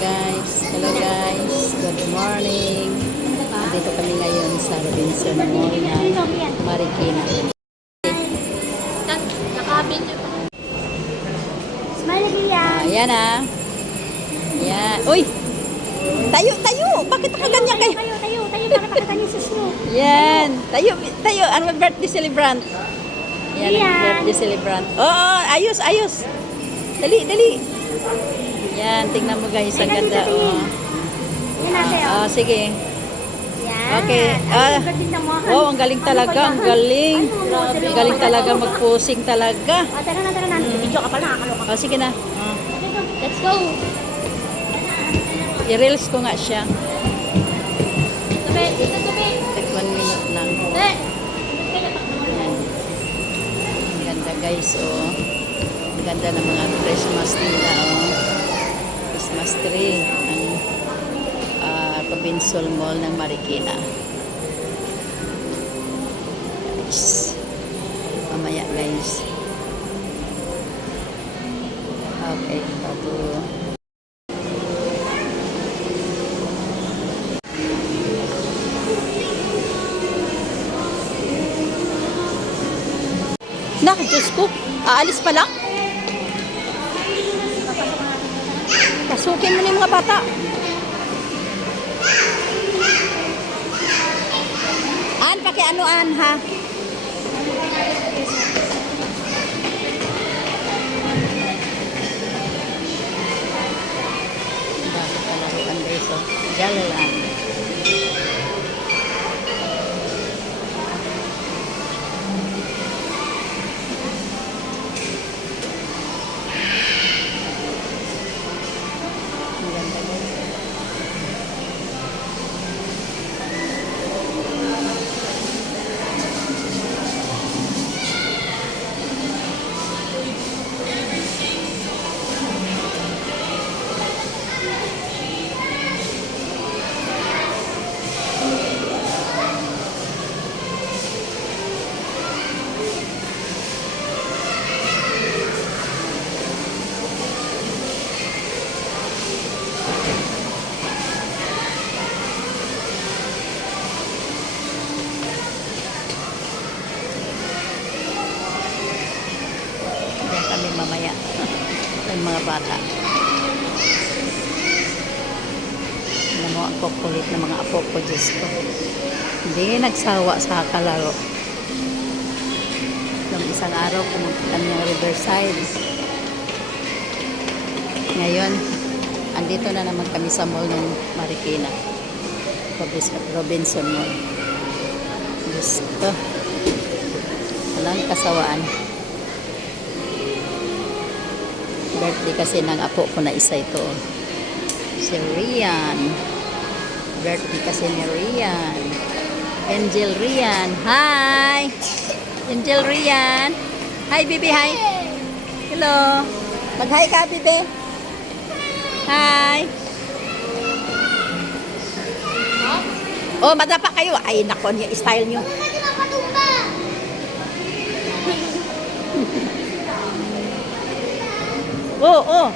Hello guys, good morning. Dito kami ngayon sa Robinson Mall ng Marikina. Ayan ah. Ayan. Uy! Tayo! Bakit nakaganyan kayo? Tayo, para makita niyo sa snow. Yan. Tayo. Ano birthday celebrant? Yan, birthday celebrant. Oo, ayos. Dali. Yan, tingnan mo guys, ang ganda. Yan natin. Sige. Yan. Okay. Wow, ang galing talaga. Ang galing. Ang galing talaga mag-posing talaga. Tara na. Video ka pala, nakakaloka. Sige na. Let's go. I-reels ko nga siya. Tabi. 1 minute lang. Yan. Ang ganda guys, Ang ganda ng mga Christmas nila, Christmas tree ng Robinson Mall ng Marikina. Guys. Mamaya guys. Okay, bago. Diyos ko, aalis pa lang? Pasukin mo na yung mga bata. Pakianuan ha? Bakit palaruan guys, Jalalan. Mamaya ng mga bata. Alam mo, ang kukulit ng mga apo ko, Diyos ko. Hindi nagsawa sa kalaro. Nung isang araw, pumunta kami ng Riverside. Ngayon, andito na naman kami sa mall ng Marikina. Robinson Mall. Diyos ko. Walang kasawaan. Birthday kasi ng apo ko na isa ito. Si Rian. Birthday kasi ni Rian. Angel Rian. Hi! Angel Rian. Hi, baby. Hi. Hello. Mag-hi ka, baby. Hi. Oh, madapa kayo. Ay, nako, yung style nyo. Oh.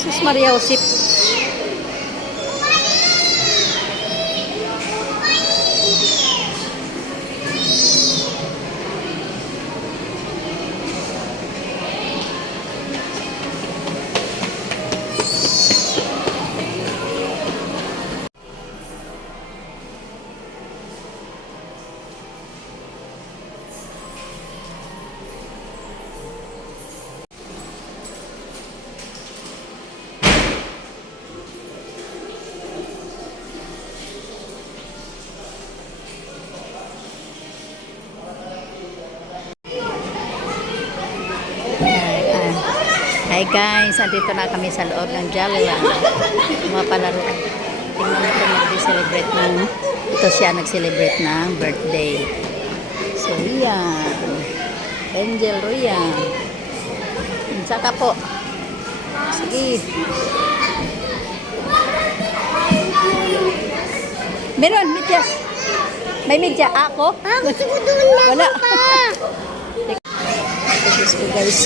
Sus Maria Josep. Hi guys, andito na kami sa loob ng Jalalan. Mga palaruan. Tingnan mo ito nag-celebrate ng, ito siya nag-celebrate ng birthday. So, Rian. Angel Rian. Saka po. Sige. Meron, medyas. May medya. Ako? Gusto ko doon lang Wala. pa. Diyos ko, guys.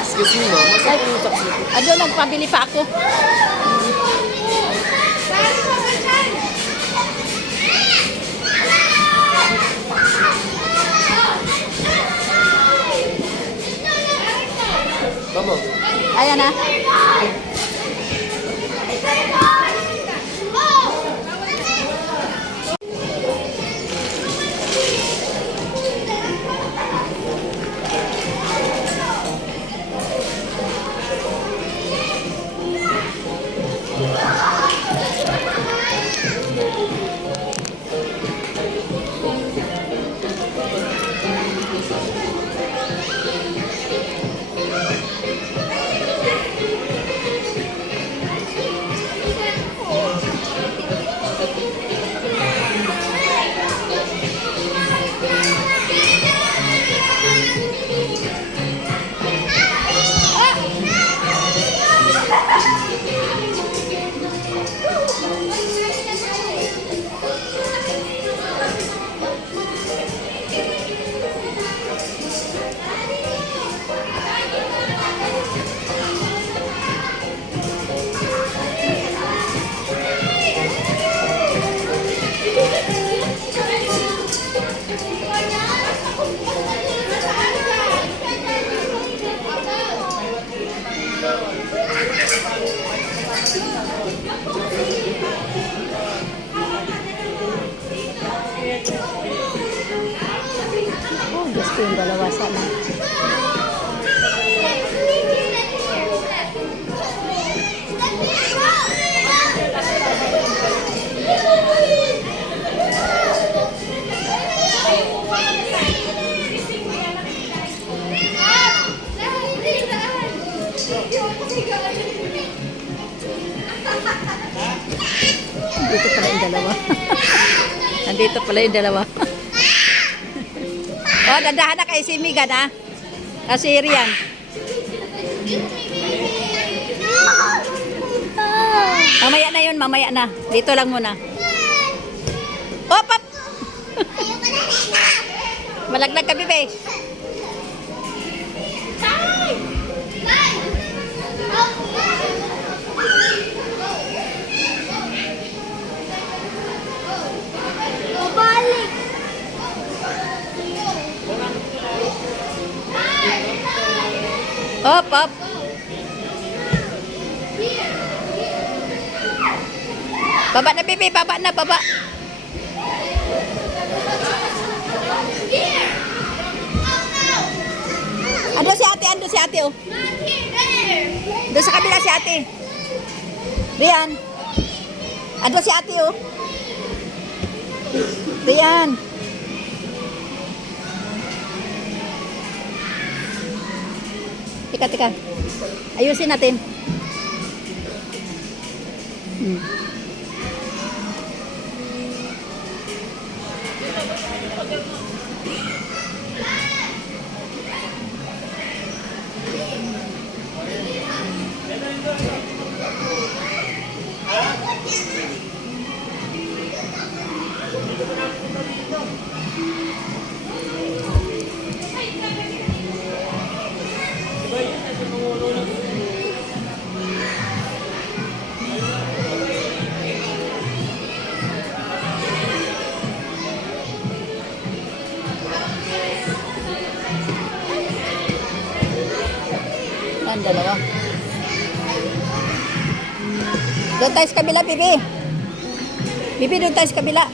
Excuse me, ma'am. Masa po yung taxi? Ano, nagpabili pa ako. Vamos. Ayan na. Oh, gusto yung dalawa sana. Dito pala yung dalawa. Nandito pala yung dalawa. Oh, dandahan na kay si Megan, ha? Kasi Rian. Mamaya na yun, mamaya na. Dito lang muna. Oh, pap! Malaglag ka, bebe. Op, op. Baba na, bebe. Baba na, baba. Ando si ate, ando si ate, oh. Doon sa kabila si ate. Rian. Ando si ate, oh. Rian. Teka. Ayusin natin. Ang dalawa. Doon tayo sa kabila, Bibi. Bibi, doon tayo sa kabila.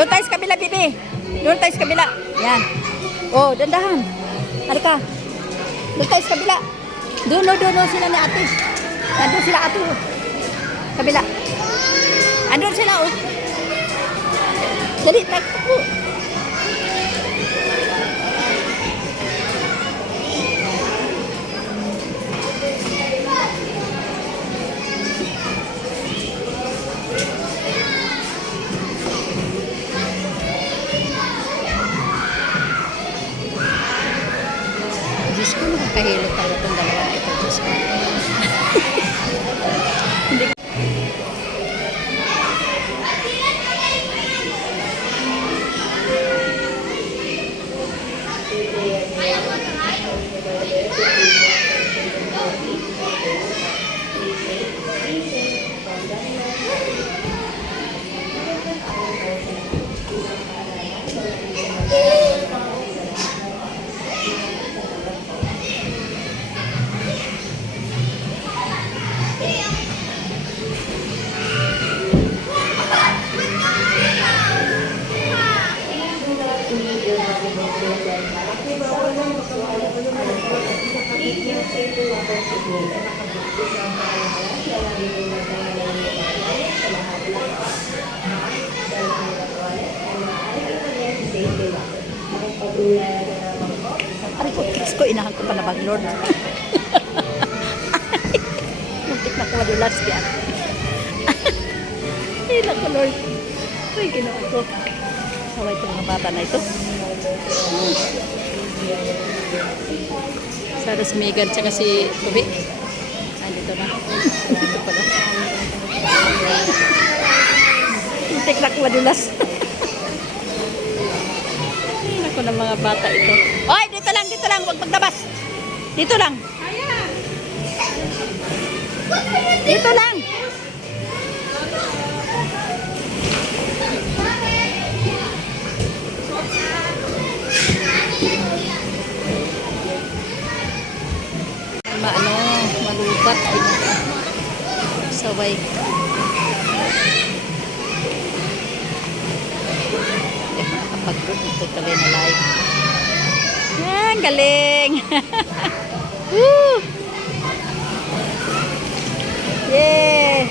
Doon tayo sa kabila, bibi. Doon tayo sa kabila. Yan. Oh, dandahan. Halika. Doon tayo sa kabila. Doon sila ni ate. Nandun sila ate. Oh. Kabila. Andun sila, oh. Dali, takbo. Diyos ko, nakakahilo talaga itong dalawa na ito. Diyos ko. Hindi. Aray ko, Diyos ko, inahan ko pa na bang Lord. Muntik na ko madulas yan. Ay, naku Lord. Ay, ginawa ko. Saway ko mga bata na ito. Sana si Megan tsaka si Kubi. Ay, dito na. Dito pala. Muntik na ko madulas. Ay, naku ng mga bata ito. Oy, dito lang, huwag magtabas. Dito lang. Dito lang. Malubat. Saway. Makakapag-group ito tuloy na live. Yan, galing. Woo! Yeah!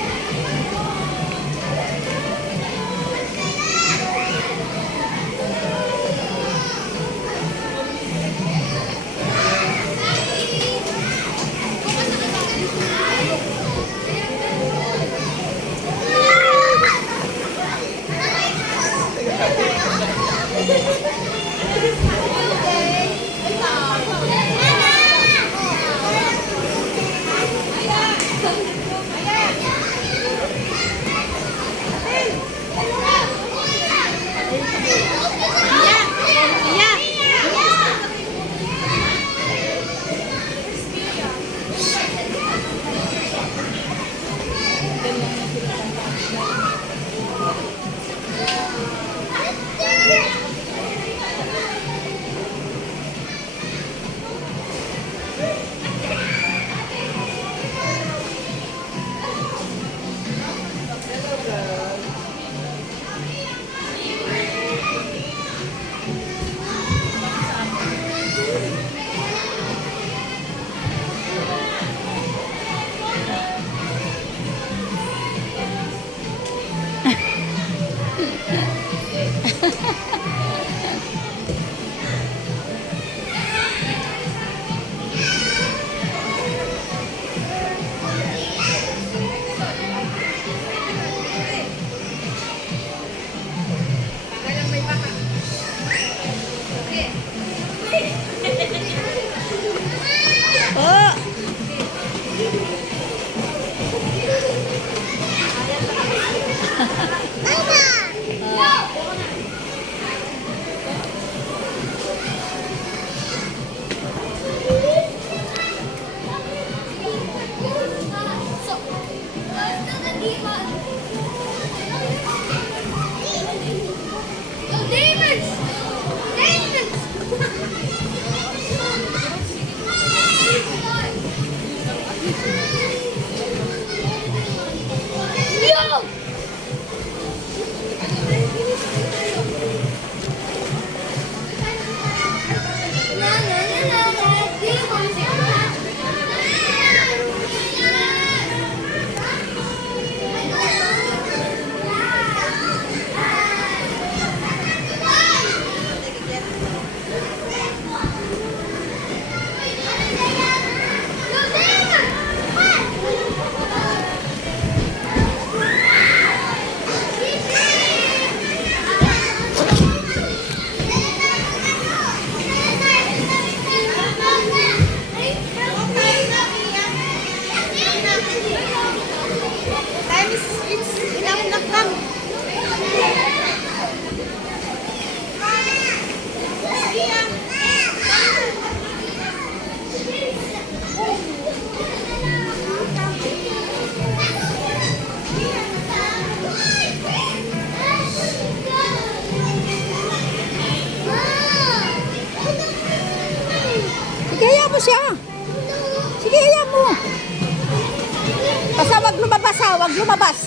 Basta wag lumabas ha, wag lumabas.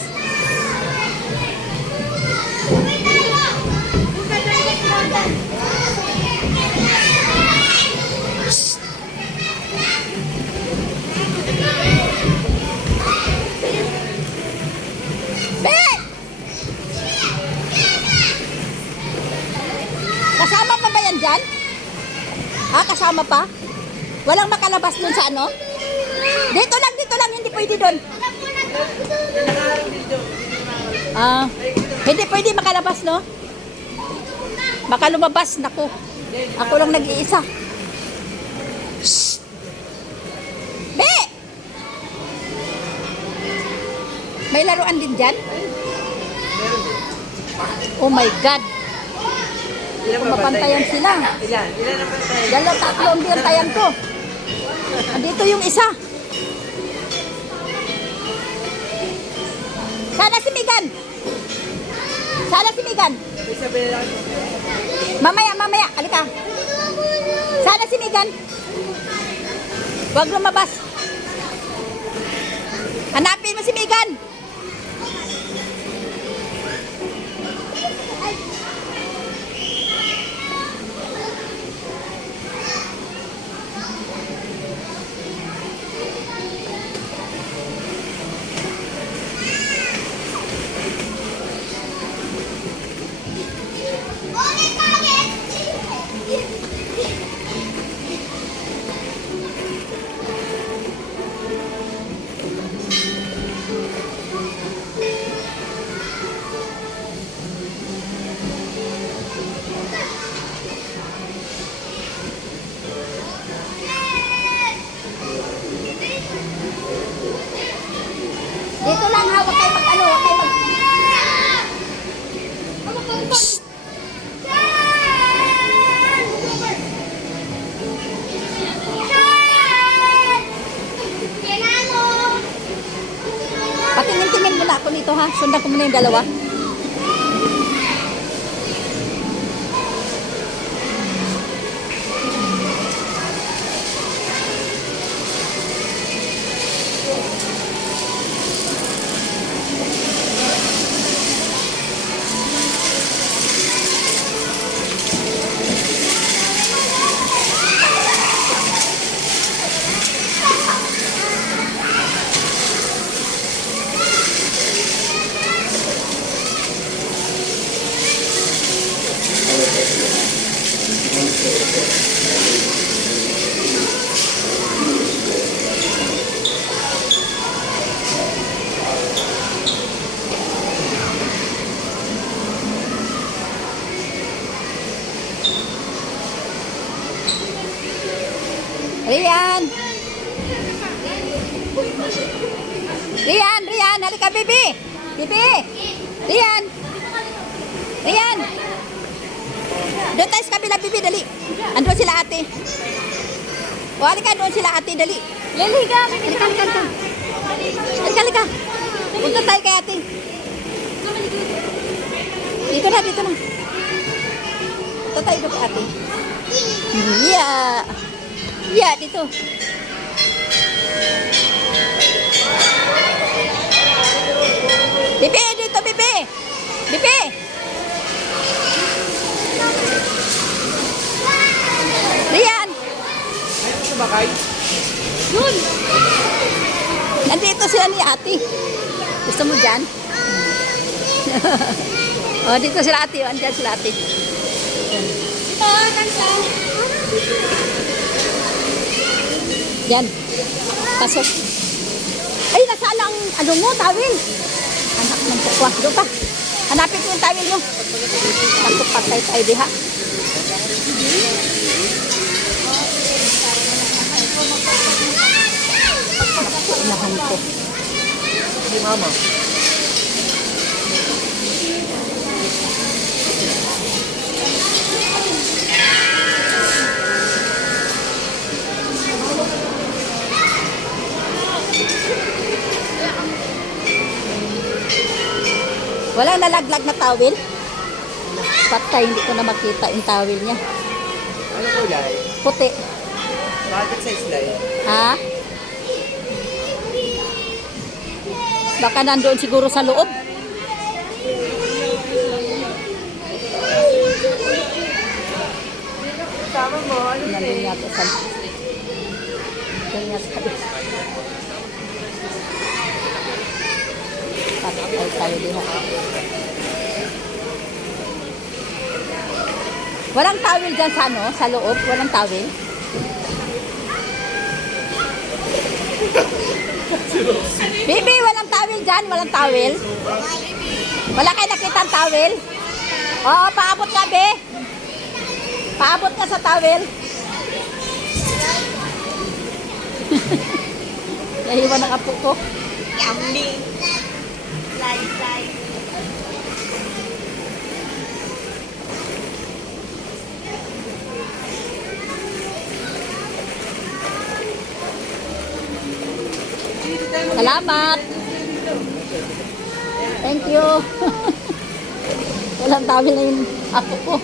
Be! Kasama pa ba yan dyan? Ha, kasama pa? Walang makalabas dun sa ano? Dito lang, hindi pwede dun. Ah, hindi pwede makalabas, no? Baka lumabas, naku. Ako lang nag-iisa. Shh! Be! May laruan din dyan? Oh my God! Kung mapantayan sila. Ilan ang pantay? Dalaw, tatlo ang bintayan ko. Andito yung isa. Sana si Megan. Sana si Megan. May sabihin lang. Mamaya. Halika. Sana si Megan. Huwag lumabas. Hanapin mo si Megan. Dito lang ha, huwag kayo mag-ano, huwag kayo mag... Shh! Patingin-tingin muna ako dito ha, sundan ko muna yung dalawa. Rian! Rian! Halika, Bibi! Bibi! Rian! Rian! Doon tayo sa kabila, Bibi, dali. Andun sila ate. O, halika, doon sila ate, dali. Liliga. Halika. Punta tayo kay ate. Dito na. Punta tayo doon kay ate. Yeah, dito. Bibi, dito, Bibi. Bibi. Rian. Ayaw sa bakay? Yun. Nandito sila ni ate. Gusto mo dyan? Oh, dito sila ate. Andyan sila ate. Yan. Pasok. Ay, nasaan ang ano mo, tawil? Anak ng pukwa. Doon pa. Hanapin ko yung tawil mo. Naku, patay tayo diha. Naku, inahan ko. Si mama. Walang nalaglag na tawil? Patay, hindi ko na makita yung tawil niya. Ano ko dahil? Puti. Bakit sa slide? Ha? Baka nandoon siguro sa loob. Tama mo, ano Nandun yata sa... Nandun yata sa... Tatay tayo din ha. Walang towel dyan sa ano? Sa loob? Walang towel? Bibi, walang towel dyan? Walang towel? Wala kayo nakita towel? Oo, paabot ka, be. Paabot ka sa towel. Nahiwa ng apo ko. Yummy. Slice. Salamat. Thank you. Walang towel na yung apo ko.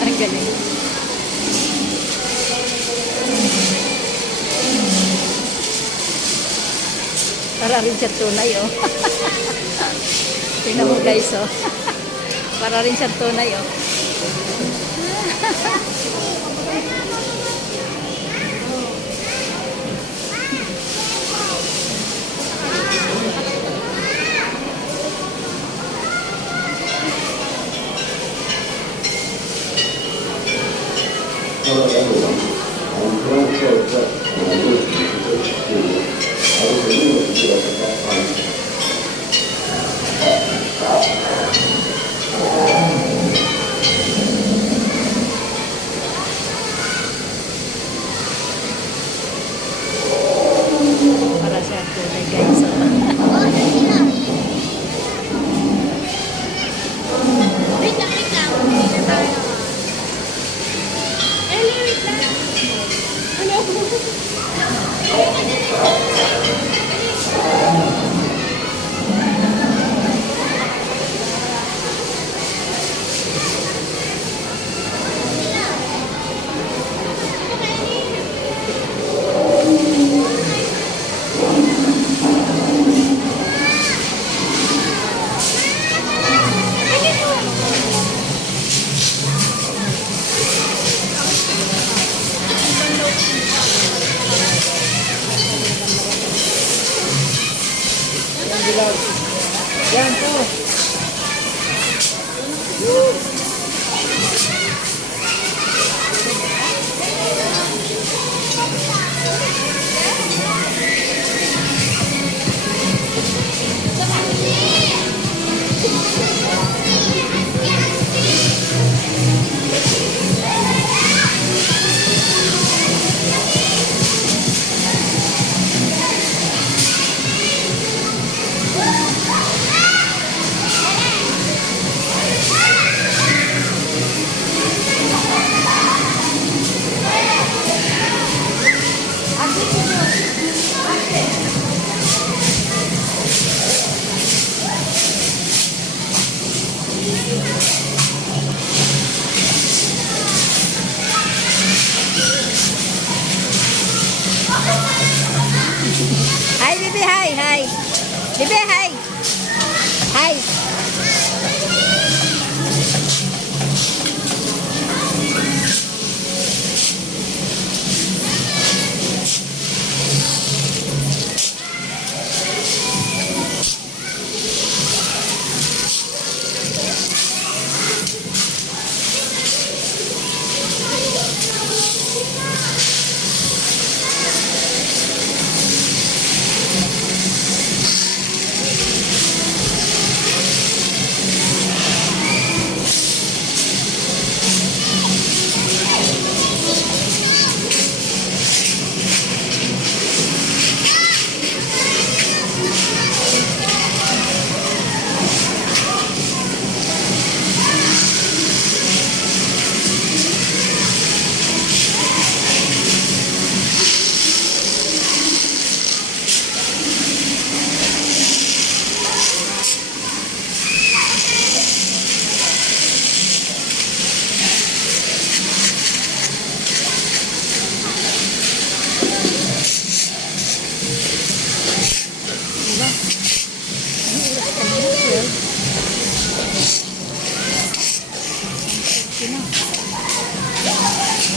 Ang galing. Para rin siya tunay, oh. Tingnan mo, guys, oh. Para rin siya tunay, oh. Para siya tunay, guys, oh. Yan po. Hi, Bibi, hi. Bibi, hi. Hi.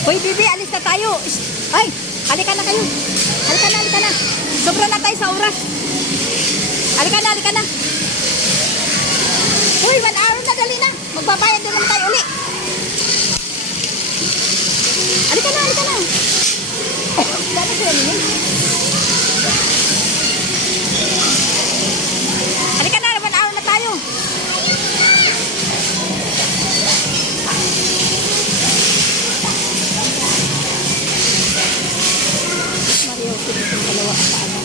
Hoy, Bibi, alis na tayo. Ay, halika na kayo. Halika na, halika na. Sobra na tayo sa oras. Halika na, halika na. Uy, 1 hour na, dali na. Magbabayad din naman tayo uli. Halika na, halika na. Dali sila nini. Halika na, 1 hour na tayo. Mario, sige yung dalawa sa ano.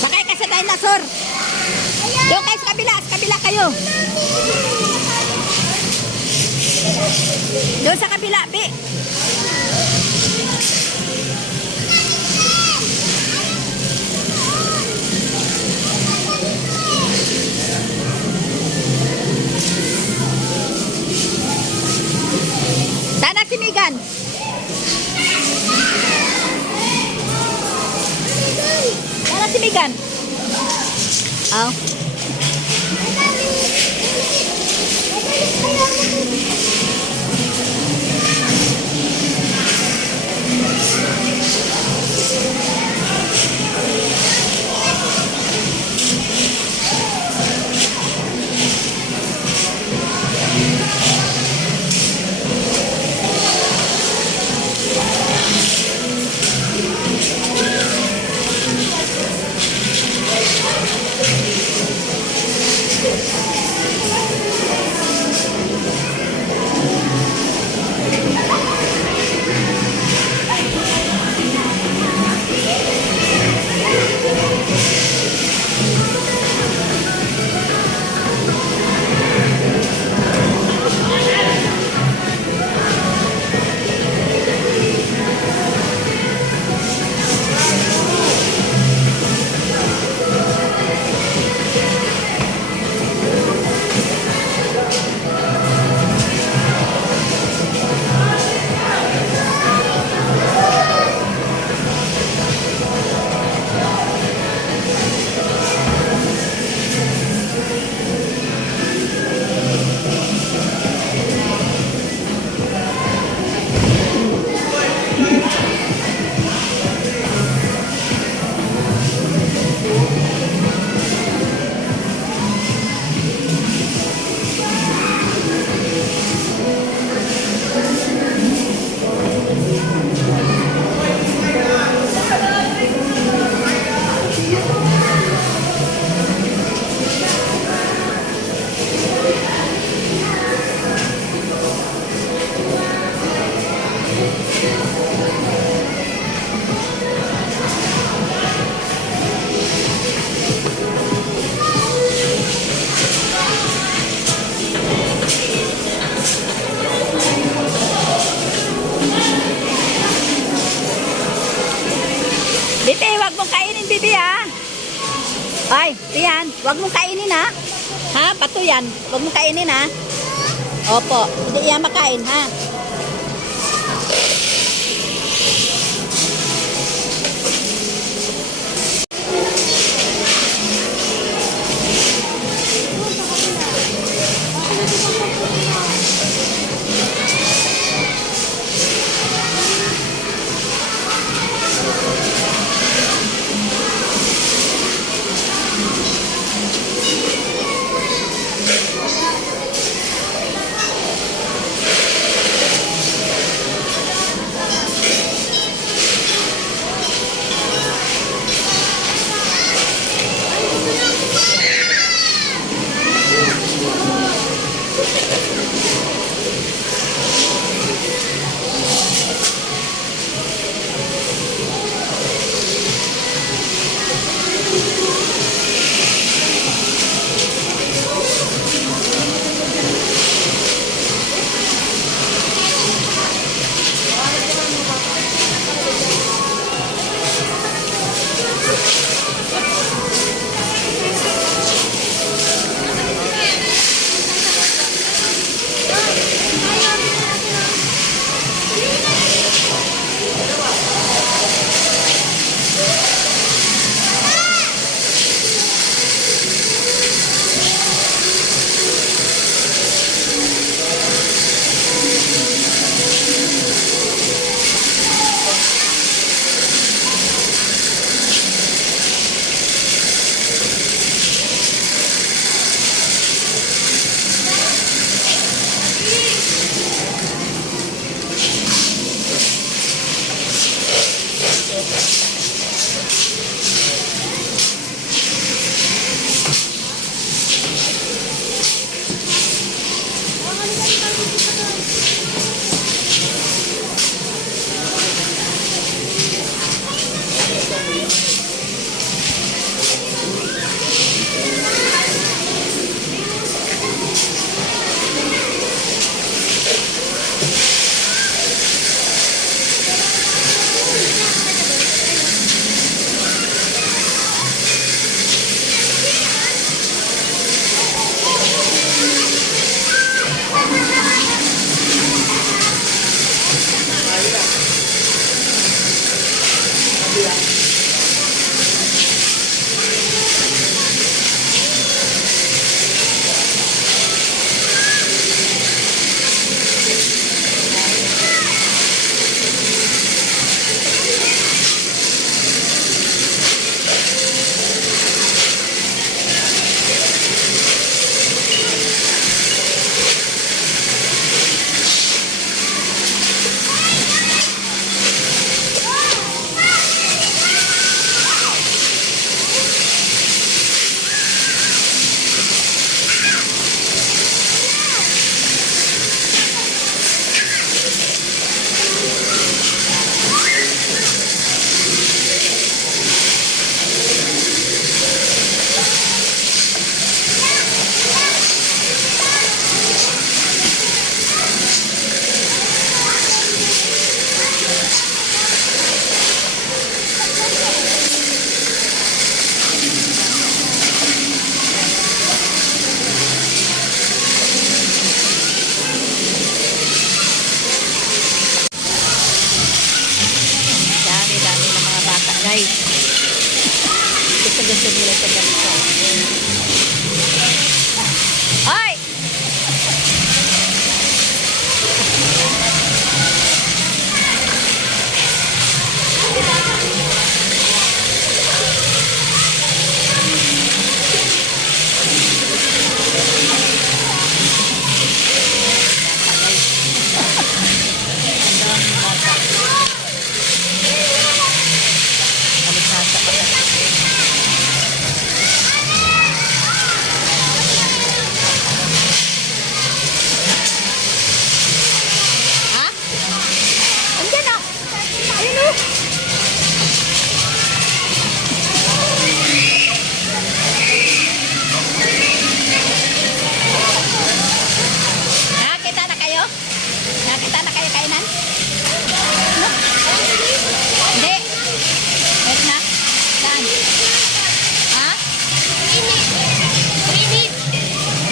Sakay ka sa dinosaur. Doon kayo sa kabila kayo. Doon sa kabila, Bi. Sana si Megan. Sana si Megan. Oh. Bibi, wag mong kainin, Bibi, ha? Ay, yan. Wag mong kainin, ha? Ha? Bato yan. Wag mong kainin, ha? Opo. Hindi yan makain, ha?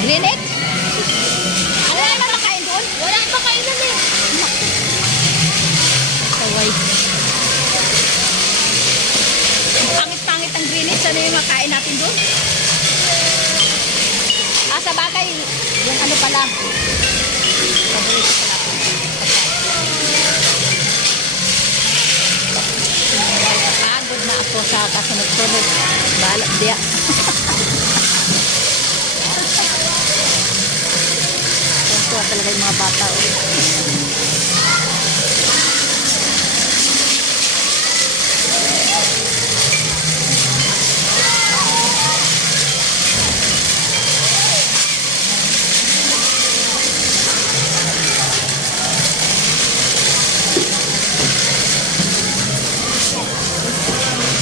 Green egg? Ano naman makain doon? Wala pa kainan eh. Kaway. Ang pangit-pangit ang green egg. Ano yung makain natin doon? Ah, sa bagay, yung ano pala. Paborito pala. Pagod na ako sa kasunod-sunod. Balap diya. Tuwa talaga yung mga bata.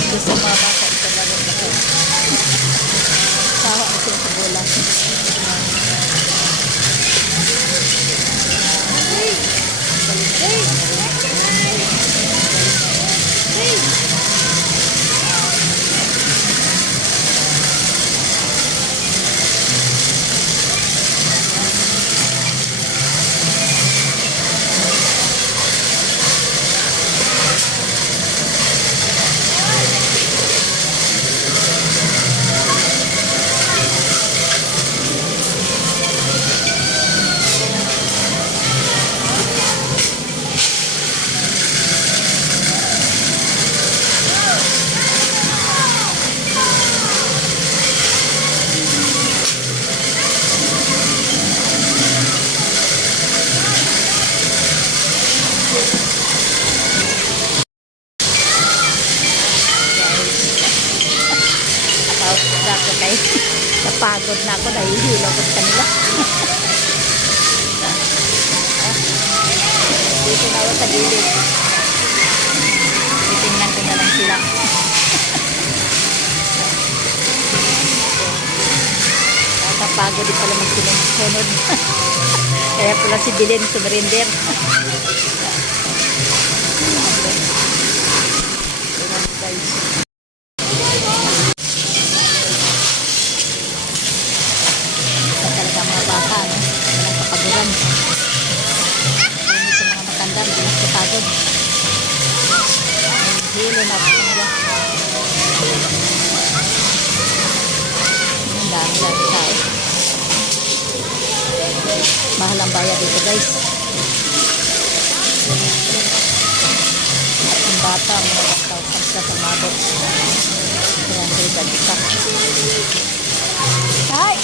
Gusto mga bata ito laro na ito. Sawa ko sila sa bola. Tapos na ako kay napagod na ako, nahihilo ko sa kanila. Dito na ako sa gilid. Titingnan ko na lang sila. Nakapagod din pala magsunod. Kaya pala si Bilin sumerinder. Guys. Talaga mga bata, no? Walang kapaguran. Hindi sa mga matanda, hindi mas kapagod. Ay, hilo na po nila. Ang dami tao. Mahal ang bayad dito, guys. At yung bata, mga 1,000 plus ang mabot. Kaya ang hiligan kita. Hi!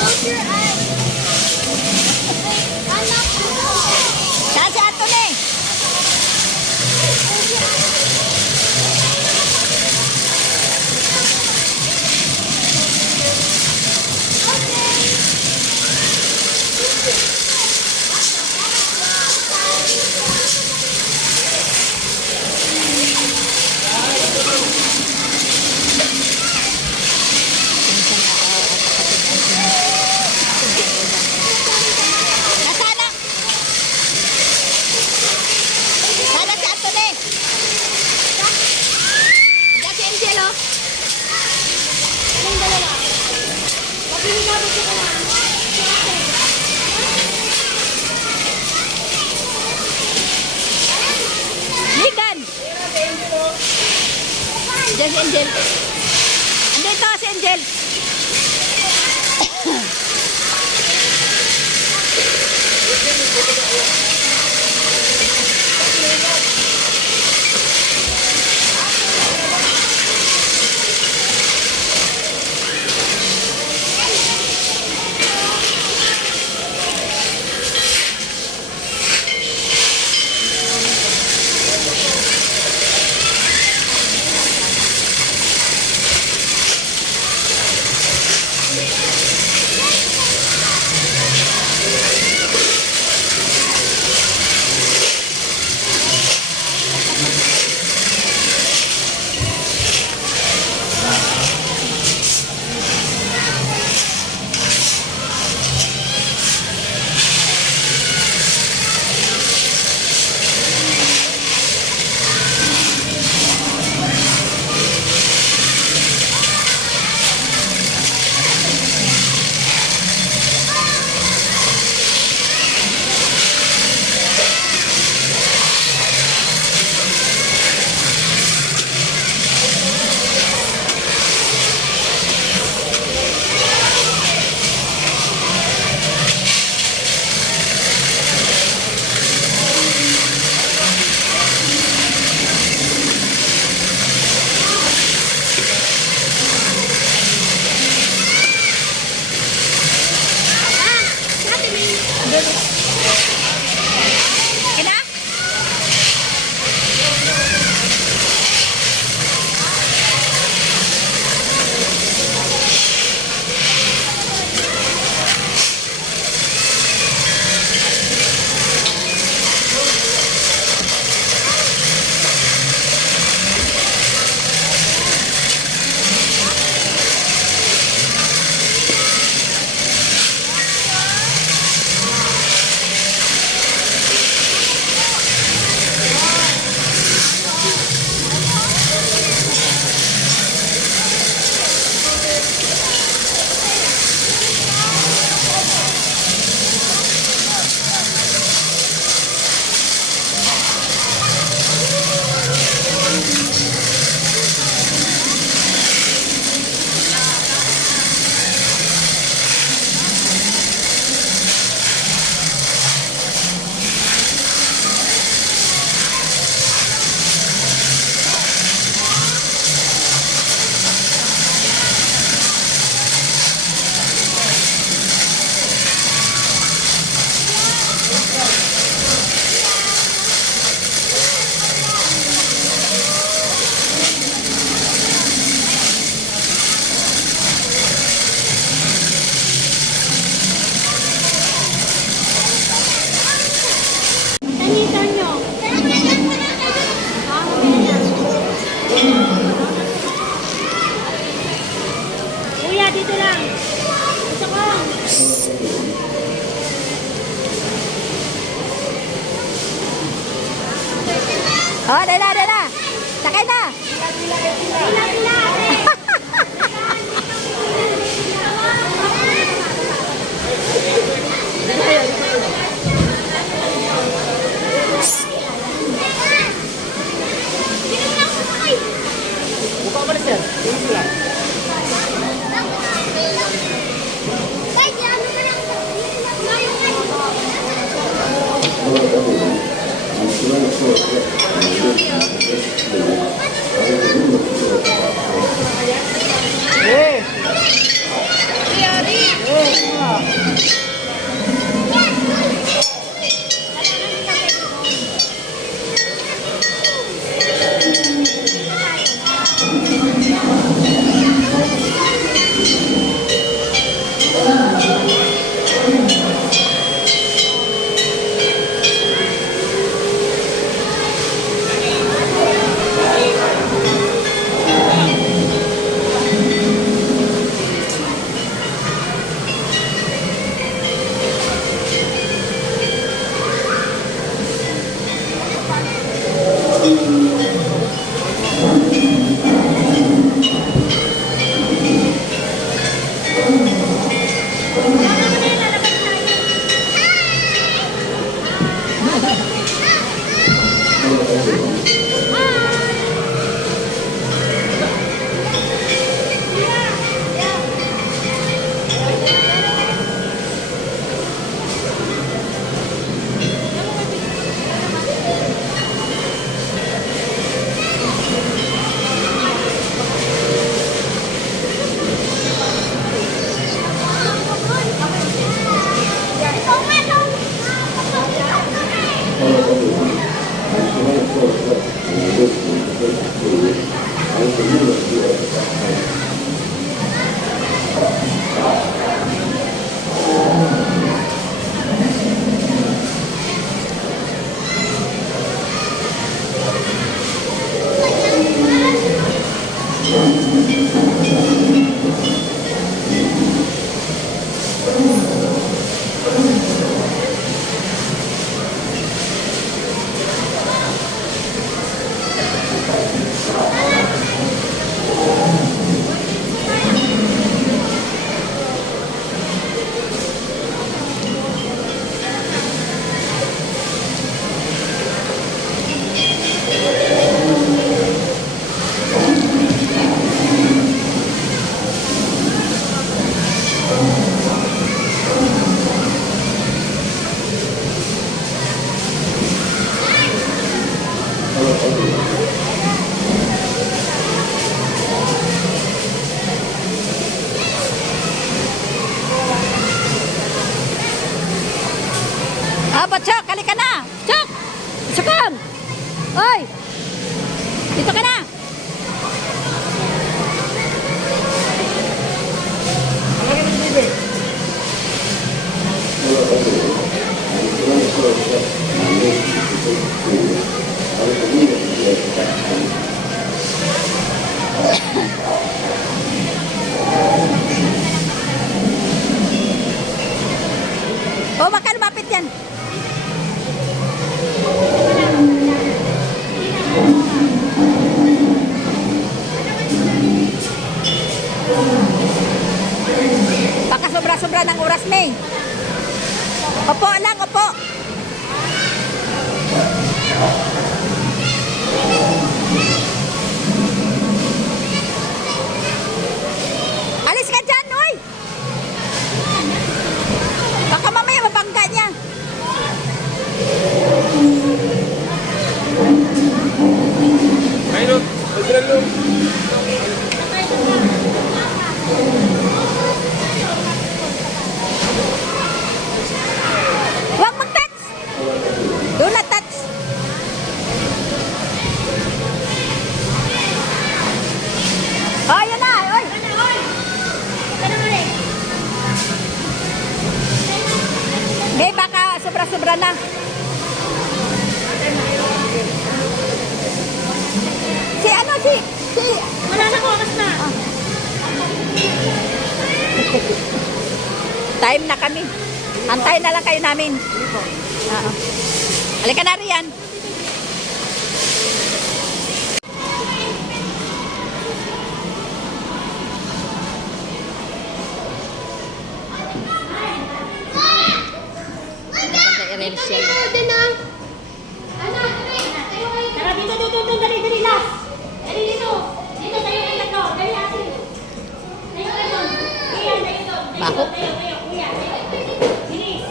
Close your eyes. I'm not Saan si Anthony? Nasana? Sana si Anthony? Andiyan si Angel, oh. Yung dalawa. Pag hinabot ko na. Ligan! Andiyan si Angel. Andito si Angel. Oh, dala. Sakay na. Buka mo na, sir. Tingnan mo lang. Eh! Aba, Chok, halika na. Chok! Chokon! Oy! Dito ka na. Malaki ng bibi. O, baka lumapit yan. Baka sobra-sobra ng oras, May. Opo lang, opo. Alis ka dyan, oy! Baka mamaya mabangga niya. Ayun, magdala. Huwag mag-touch. Do not touch. Oh, yun na. Oy. May baka sobra-sobra na. Si, Wala na, oras na. time na kami. Antayin na lang kayo namin. Oo. Halika na riyan. commercial. Ito din na. Ano? Tayo kayo. Tara dito, dito, dali, dali, last. Dali dito. Dito, tayo kayo tatlo. Dali, ate. Tayo kayo doon. Kuya, tayo doon. Bako? Tayo, kuya. Bilis.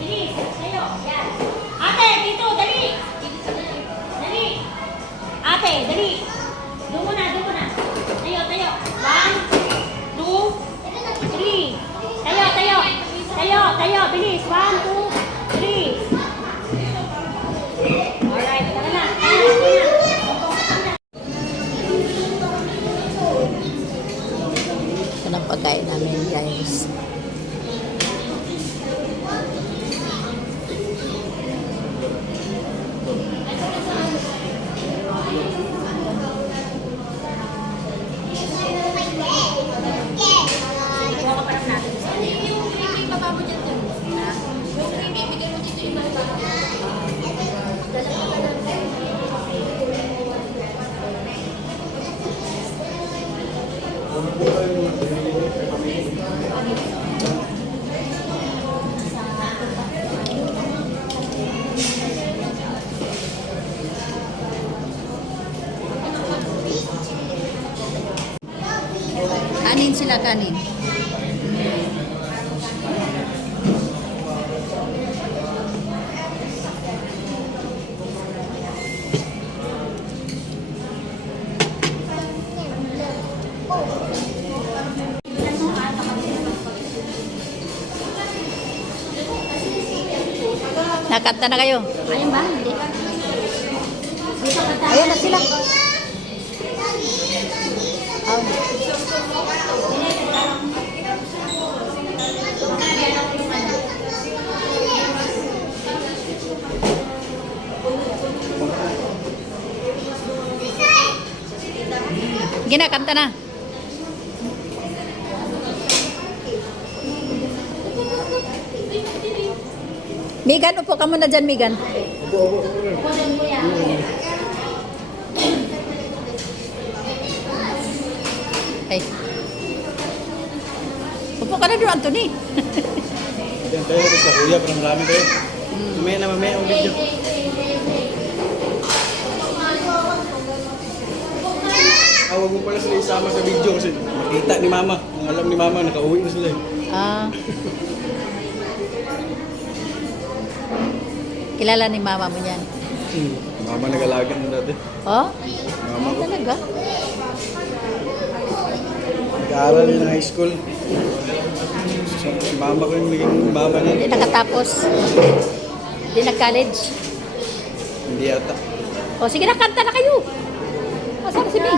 Bilis. Tayo. Yan. Ate, dito, dali. Dali. Ate, dali. Doon muna, doon muna. Tayo, tayo. 1, 2, 3. Tayo, tayo. Tayo, tayo. Bilis. 1, 2, 3. Alright, tara na. Ito ng pagkain namin, guys. Yung creamy, baba mo dyan dyan. Yung creamy, bigay mo dito yung iba. Kanin sila, kanin. Nakanta na kayo? Ayun ba? Hindi. Ayun na sila. Oh. Gina, kanta na. Megan, upo ka muna dyan, Megan. Hey. Upo ka na doon, Anthony. Yan tayo sa kuya, para marami kayo. Mamaya ang video. Huwag mo pala sila isama sa video kasi makita ni mama. Ang alam ni mama, nakauwi na sila eh. Ah. Kilala ni mama mo yan. Mama nag-alaga na dati. Oh? Mama ko. Talaga? Nag-aaral yun ng high school. So, si mama ko yung naging mama niya. Hindi nakatapos. Hindi nag-college. Hindi yata. O sige na, kanta na kayo. Asan si Mi?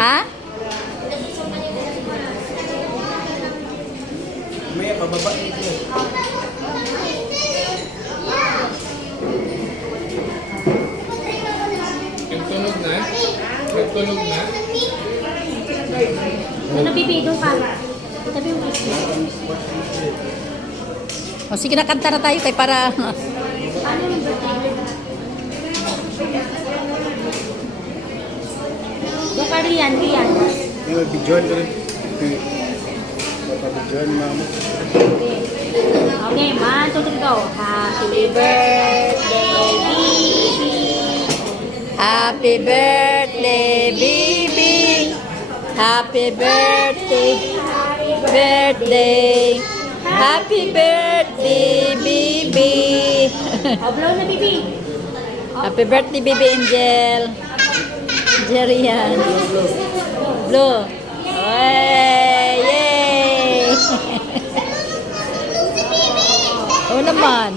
Ha? Mamaya pababa. Nagtunog na? Nagtunog na? Nabibidong ka. Sabi mo. O sige na, kanta na tayo kay para... Ano yung birthday? Doon ka riyan, riyan. Yung mag-videoan ko rin. Papabidyoan ni mama. Okay, 1, 2, 3, go. Happy birthday, baby. Happy birthday, baby. Happy birthday. Birthday. Happy birthday, baby. Oh, blow na, baby. Happy birthday, baby Angel. Jerian. Blue. Hey, yay! Oo naman.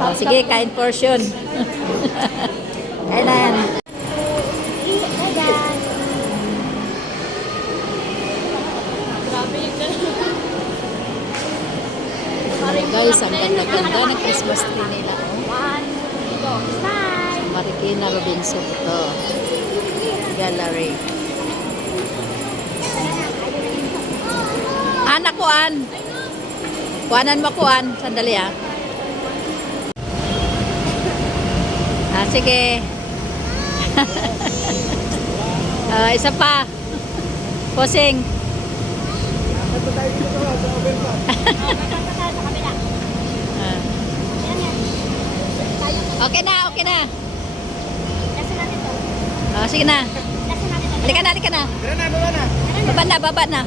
Oh, sige, kain portion. Kain na yan. Guys, ang ganda-ganda ng Christmas tree nila. Oh. Marikina Robinson ito. Gallery. Anak ko, An. Kuhanan mo ko, An. Sandali, ah. Sige. Isa pa. Posing. Ito tayo dito sa overpass. Sa kabila. Ah. Yan yan. Tayo. Okay na, okay na. Lasan natin to. Sige na. Lasan natin to. Halika na, halika na. Tara na, baba na. Baba na, baba na.